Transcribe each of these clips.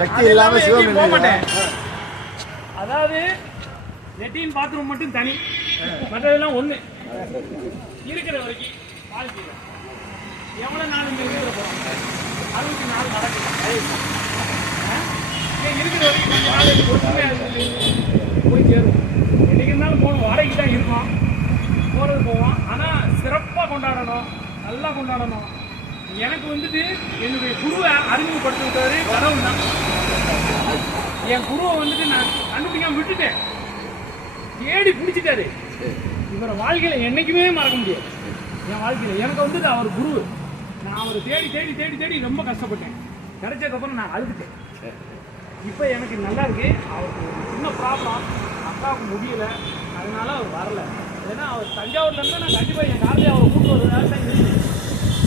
சக்தி இல்லாம சிவம் போக மாட்டேன். அதாவது லெட்டின் பாத்ரூம் மட்டும் தனி, மற்றதெல்லாம் ஒண்ணு இருக்கிற வரைக்கும் வாழ்க்கையில் எவ்வளவு நாள் இங்க இருக்கிற போறோம் 64 நடக்குது. இருக்கிற வரைக்கும் கொஞ்ச நாள் பொறுமையா போய் சேரும். என்னைக்கு இருந்தாலும் போகணும், வாடகைக்கு தான் இருக்கோம், போறது போவோம். ஆனா சிறப்பா கொண்டாடணும், நல்லா கொண்டாடணும். எனக்கு வந்துட்டு என்னுடைய குருவை அறிமுகப்படுத்தி விட்டாரு கடவுள் தான். என் குருவை வந்துட்டு நான் கண்டுபிடிக்காம விட்டுட்டேன், தேடி பிடிச்சிட்டாரு. இவரை வாழ்க்கையில என்னைக்குமே மறக்க முடியாது. என் வாழ்க்கையில எனக்கு வந்துட்டு அவர் குரு. நான் அவரை தேடி தேடி தேடி தேடி ரொம்ப கஷ்டப்பட்டேன். கிடைச்சதுக்கப்புறம் நான் அழுதுட்டேன். இப்போ எனக்கு நல்லா இருக்கு. அவருக்கு ஒரு சின்ன ப்ராப்ளம், அக்காவுக்கு முடியல, அதனால அவர் வரல. ஏன்னா அவர் தஞ்சாவூர்ல இருந்தால் நான் கண்டிப்பாக என் காலையில் அவரை கூப்பிட்டு வருவதாக தான் இருக்கு.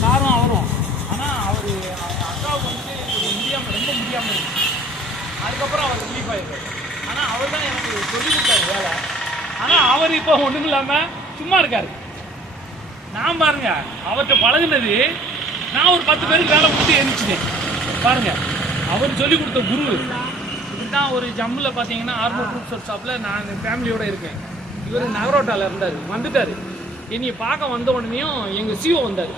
காரம் அவரும். ஆனால் அவர் அக்காவுக்கு வந்துட்டு முடியாமல், ரொம்ப முடியாமல் இருக்கு. அதுக்கப்புறம் அவர் ரிலீஃப் ஆகிருக்காரு. ஆனால் அவர் தான் எனக்கு சொல்லிக் கொடுத்தாரு வேலை. ஆனால் அவர் இப்போ ஒன்றும் இல்லாமல் சும்மா இருக்காரு. நான் பாருங்க அவர்கிட்ட பழகுனது, நான் ஒரு 10 பேருக்கு வேலை கொடுத்து எழுந்திரிச்சிட்டேன் பாருங்க. அவர் சொல்லிக் கொடுத்த குரு இதுதான். ஒரு ஜம்மில் பார்த்தீங்கன்னா ஆர்மர் ஃப்ரூட்ஸ் ஒரு ஷாப்பில் நான் ஃபேமிலியோடு இருக்கேன். இவர் நகரோட்டாவில் இருந்தார், வந்துட்டார். என்னையை பார்க்க வந்த உடனேயும் எங்கள் சிஓ வந்தார்.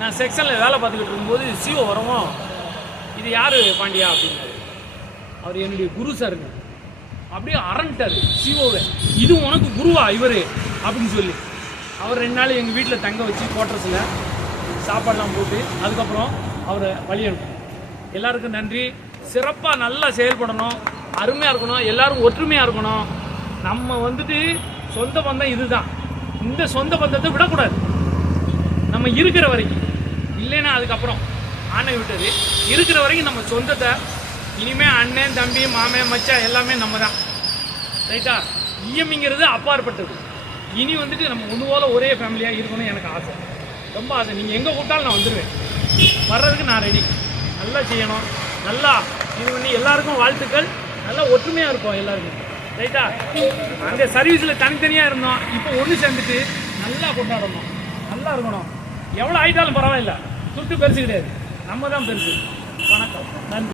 நான் செக்ஷனில் வேலை பார்த்துக்கிட்டு இருக்கும்போது சிஓ வரவும், இது யார் பாண்டியா அப்படின்னாரு. அவர் என்னுடைய குரு சாருங்க. அப்படியே அரண்டாரு சிஓவை, இது உனக்கு குருவா இவர் அப்படின்னு சொல்லி. அவர் 2 நாள் எங்கள் வீட்டில் தங்க வச்சு குவார்டர்ஸில் சாப்பாடெலாம் போட்டு அதுக்கப்புறம் அவரை வழி அனுப்பணும். எல்லாருக்கும் நன்றி. சிறப்பாக நல்லா செயல்படணும், அருமையாக இருக்கணும், எல்லாரும் ஒற்றுமையாக இருக்கணும். நம்ம வந்துட்டு சொந்த பந்தம் இதுதான். இந்த சொந்த பந்தத்தை விடக்கூடாது. நம்ம இருக்கிற வரைக்கும், இல்லைன்னா அதுக்கப்புறம் ஆணை விட்டது. இருக்கிற வரைக்கும் நம்ம சொந்தத்தை, இனிமேல் அண்ணன் தம்பி மாமன் மச்சான் எல்லாமே நம்ம தான். ரைட்டா? இஎம்ங்கிறது அப்பாற்பட்டது. இனி வந்துட்டு நம்ம ஒன்று போல ஒரே ஃபேமிலியாக இருக்கணும்னு எனக்கு ஆசை, ரொம்ப ஆசை. நீங்கள் எங்கே கூப்பிட்டாலும் நான் வந்துடுவேன், வர்றதுக்கு நான் ரெடி. நல்லா செய்யணும், நல்லா இது பண்ணி எல்லாருக்கும் வாழ்த்துக்கள். நல்லா ஒற்றுமையாக இருப்போம் எல்லாருக்கும். ரைட்டா? அங்கே சர்வீஸில் தனித்தனியாக இருந்தோம், இப்போ ஒன்று சேர்ந்துட்டு நல்லா கொண்டாடணும், நல்லா இருக்கணும். எவ்வளோ ஆயிட்டாலும் பரவாயில்ல, துட்டு பெருசு கிடையாது, நம்ம தான் பெருசு. வணக்கம், நன்றி.